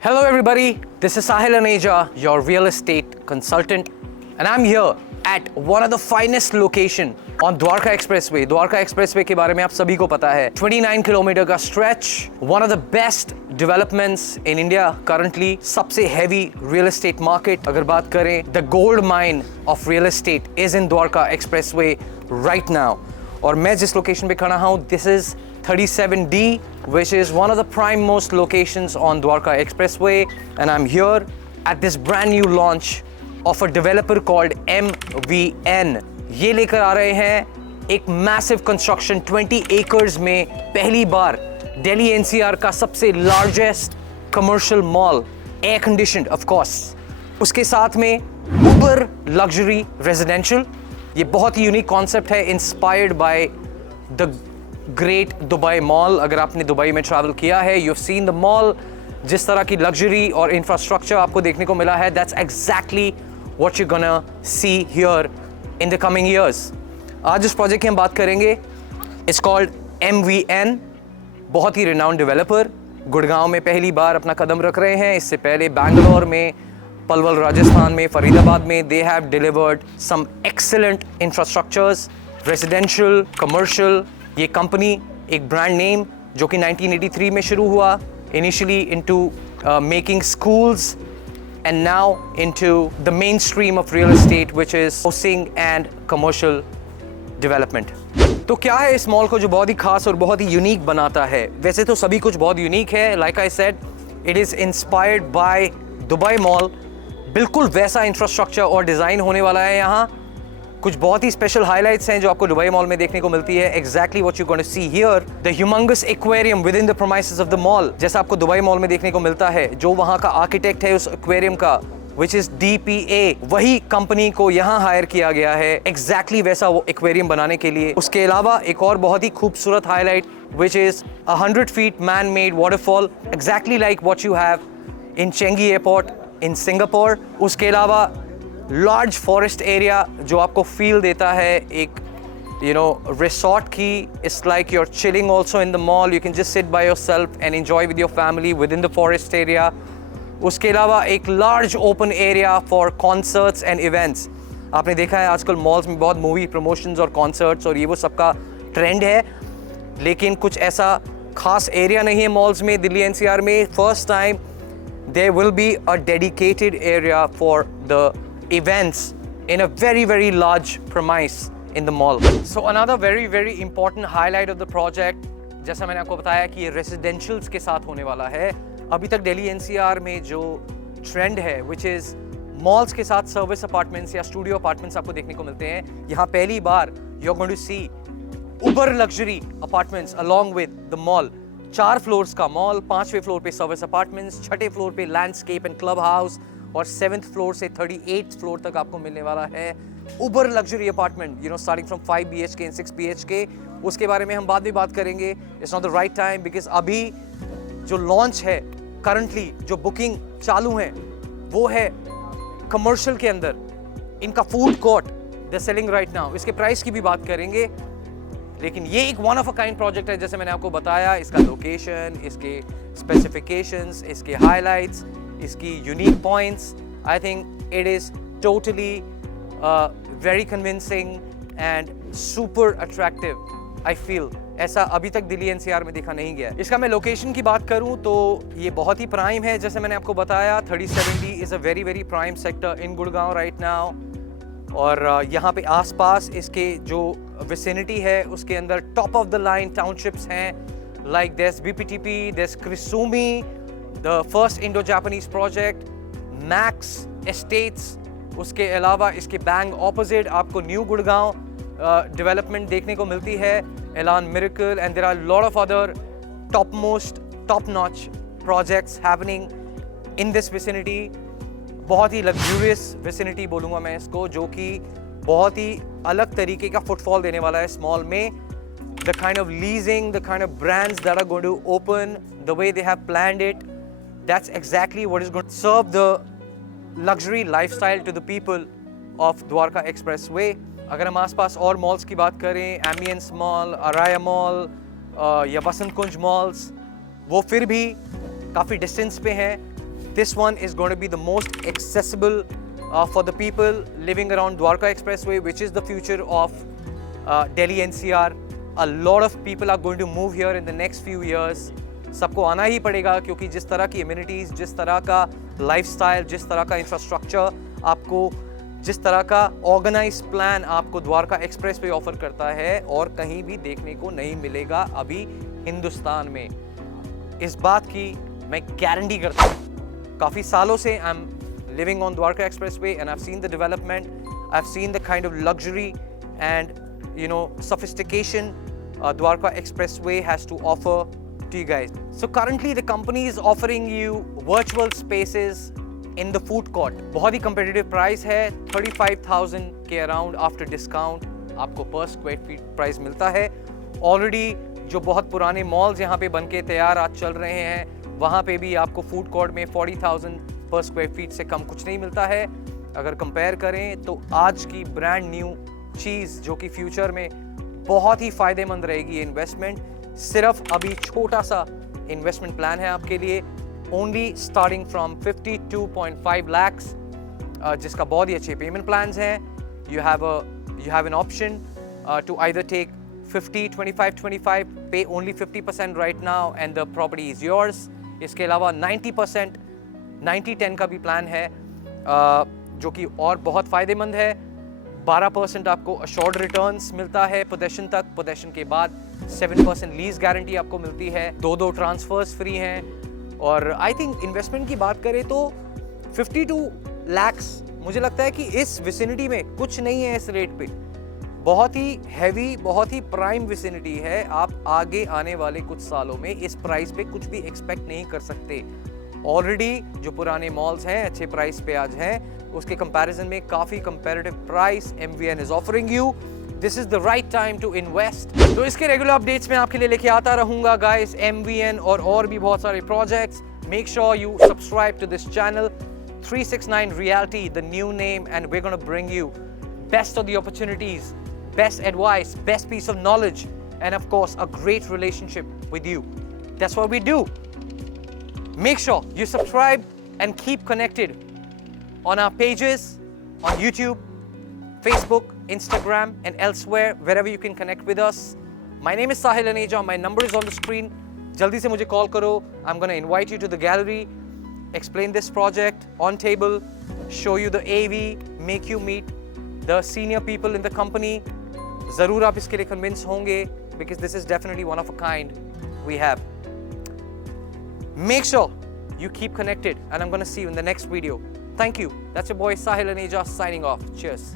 Hello everybody, this is Sahil Aneja, your real estate consultant, and I'm here at one of the finest location on Dwarka Expressway. Dwarka Expressway के बारे में आप सभी को पता है. 29 किलोमीटर का stretch, one of the best developments in India currently. सबसे heavy real estate market अगर बात करें, the gold mine of real estate is in Dwarka Expressway right now. और मैं जिस लोकेशन पे खड़ा हूँ, this is 37D, which is one of the prime most locations on Dwarka Expressway, and I'm here at this brand new launch of a developer called MVN. ये लेकर आ रहे हैं एक massive construction 20 acres में पहली बार दिल्ली NCR का सबसे largest commercial mall, air conditioned of course. उसके साथ में uber luxury residential. ये बहुत ही यूनिक कॉन्सेप्ट है, inspired by the great Dubai mall. अगर आपने दुबई में ट्रैवल किया है, you have seen the mall. जिस तरह की लग्जरी और इंफ्रास्ट्रक्चर आपको देखने को मिला है, that's exactly what you gonna see here in the coming years. आज इस प्रोजेक्ट की हम बात करेंगे. It's called MVN. बहुत ही रिनाउंड डेवलपर, गुड़गांव में पहली बार अपना कदम रख रहे हैं. इससे पहले बैंगलोर में, पलवल राजस्थान में, फरीदाबाद में they have delivered some excellent infrastructures, residential, commercial. ये कंपनी एक ब्रांड नेम जो कि 1983 में शुरू हुआ, initially into making schools and now into the main stream of real estate which is housing and commercial development. तो क्या है इस मॉल को जो बहुत ही खास और बहुत ही यूनिक बनाता है? वैसे तो सभी कुछ बहुत यूनिक है. Like I said, it is inspired by Dubai mall. बिल्कुल वैसा इंफ्रास्ट्रक्चर और डिज़ाइन होने वाला है यहाँ. कुछ बहुत ही स्पेशल हाइलाइट्स हैं जो आपको दुबई मॉल में देखने को मिलती है. Exactly what you gonna see here, the humongous aquarium with in the premises of the mall, जैसा आपको दुबई मॉल में देखने को मिलता है. जो वहाँ का आर्किटेक्ट है उस एक्वेरियम का, विच इज DPA, वही कंपनी को यहाँ हायर किया गया है एग्जैक्टली वैसा वो एक्वेरियम बनाने के लिए. उसके अलावा एक और बहुत ही खूबसूरत highlight which is 100 feet man made waterfall, exactly like what you have in Changi airport in Singapore. उसके अलावा लार्ज फॉरेस्ट एरिया जो आपको फील देता है एक रिसोर्ट की. It's like you are chilling also in the mall. You can just sit by yourself and enjoy with your family within the forest area. उसके अलावा एक large open area for concerts and events. आपने देखा है आजकल malls में बहुत movie promotions और कॉन्सर्ट्स और ये वो सबका ट्रेंड है, लेकिन कुछ ऐसा खास एरिया नहीं है मॉल्स में दिल्ली NCR में. First time there will be a dedicated area for the events in a very large premise in the mall. So another very important highlight of the project, जैसा मैंने आपको बताया कि ये रेजिडेंशियल्स के साथ होने वाला है. अभी तक दिल्ली NCR में जो ट्रेंड है which is मॉल्स के साथ सर्विस अपार्टमेंट्स या स्टूडियो अपार्टमेंट्स आपको देखने को मिलते हैं. यहाँ पहली बार you're going to see uber luxury apartments along with the mall. 4 floors का मॉल, 5वें फ्लोर पे सर्विस अपार्टमेंट्स, 6ठे फ्लोर पे लैंडस्केप एंड क्लब हाउस और 7th फ्लोर से 38th फ्लोर तक आपको मिलने वाला है uber luxury apartment, starting from 5 BHK and 6 BHK. उसके बारे में हम बाद में बात करेंगे. It's not the right time because अभी जो लॉन्च है, करंटली जो बुकिंग चालू है वो है कमर्शियल के अंदर. इनका food court the selling right now. इसके प्राइस की भी बात करेंगे, लेकिन ये एक one of a kind project है. जैसे मैंने आपको बताया, इसका लोकेशन, इसके स्पेसिफिकेशंस, इसके हाइलाइट्स, इसकी unique points, I think it is totally very convincing and super attractive. I feel ऐसा अभी तक दिल्ली NCR में देखा नहीं गया. इसका मैं लोकेशन की बात करूं तो ये बहुत ही प्राइम है. जैसे मैंने आपको बताया, 37D is a very prime sector in Gurgaon right now. और यहाँ पे आसपास इसके जो विसिनिटी है उसके अंदर top of the line townships हैं. Like there BPTP, there Krisumi, the first Indo Japanese project, Max Estates. उसके अलावा इसके बैंग ऑपोजिट आपको न्यू गुड़गांव डेवलपमेंट देखने को मिलती है, Elan miracle, and there are lot of other top notch projects happening in this vicinity. बहुत ही लग्जूरियस विसिनिटी बोलूँगा मैं इसको, जो कि बहुत ही अलग तरीके का फुटफॉल देने वाला है इस मॉल में. The kind of leasing, the kind of brands that are going to open, the way they have planned it, that's exactly what is going to serve the luxury lifestyle to the people of Dwarka expressway. अगर हम आसपास और malls की बात करें, ambience mall, अराया mall या बसंत कुंज malls, वो फिर भी काफ़ी डिस्टेंस पे हैं. this one is going to be the most accessible for the people living around Dwarka Expressway, which is the future of Delhi NCR. A lot of people are going to move here in the next few years. सबको आना ही पड़ेगा क्योंकि जिस तरह की amenities, जिस तरह का lifestyle, जिस तरह का infrastructure आपको, जिस तरह का ऑर्गेनाइज प्लान आपको द्वारका एक्सप्रेस वे ऑफर करता है और कहीं भी देखने को नहीं मिलेगा अभी हिंदुस्तान में। इस बात की मैं गारंटी करता हूँ। काफ़ी सालों से I am living on Dwarka express way and I have seen the development, I have seen the kind of luxury and you know sophistication Dwarka Expressway has to offer to you guys. So currently the company is offering you virtual spaces in the food court. बहुत ही competitive price है, 35,000 के around after discount आपको per square feet price मिलता है। Already जो बहुत पुराने malls यहाँ पे बन के तैयार आज चल रहे हैं, वहाँ पे भी आपको food court में 40,000 per square feet से कम कुछ नहीं मिलता है। अगर कंपेयर करें तो आज की ब्रांड न्यू चीज़ जो कि फ्यूचर में बहुत ही फ़ायदेमंद रहेगी इन्वेस्टमेंट, सिर्फ अभी छोटा सा इन्वेस्टमेंट प्लान है आपके लिए, only starting from 52.5 lakhs, जिसका बहुत ही अच्छे पेमेंट प्लान्स हैं। You have an option to either take 50, 25, 25, pay only 50% right now and the property is yours. इसके अलावा 90%, 90-10 का भी प्लान है जो कि और बहुत फ़ायदेमंद है। 12% आपको अशोर्ड रिटर्न्स मिलता है पोजेशन तक, पोजेशन के बाद 7% लीज गारंटी आपको मिलती है, 2 ट्रांसफर्स फ्री हैं। और आई थिंक इन्वेस्टमेंट की बात करें तो 52 lakhs मुझे लगता है कि इस विसिनिटी में कुछ नहीं है इस रेट पे। बहुत ही हैवी, बहुत ही प्राइम विसिनिटी है। आप आगे आने वाले कुछ सालों में इस प्राइस पे कुछ भी एक्सपेक्ट नहीं कर सकते। ऑलरेडी जो पुराने मॉल्स हैं अच्छे प्राइस पे आज हैं, उसके कंपैरिजन में काफ़ी comparative price MVN is offering you. This is the right time to invest. तो इसके रेगुलर अपडेट्स मैं आपके लिए लेके आता रहूंगा गाइस, MVN और भी बहुत सारे projects. Make sure you subscribe to this channel 369 Realty, the new name, and we're going to bring you best of the opportunities, best advice, best piece of knowledge, and of course a great relationship with you. That's what we do. Make sure you subscribe and keep connected on our pages on YouTube, Facebook, Instagram, and elsewhere, wherever you can connect with us. My name is Sahil Aneja. My number is on the screen. Jaldi se mujhe call karo. I'm going to invite you to the gallery, explain this project on table, show you the AV, make you meet the senior people in the company. ज़रूर आप इसके लिए convince होंगे because this is definitely one of a kind we have. Make sure you keep connected and I'm going to see you in the next video. Thank you. That's your boy Sahil Aneja signing off. Cheers.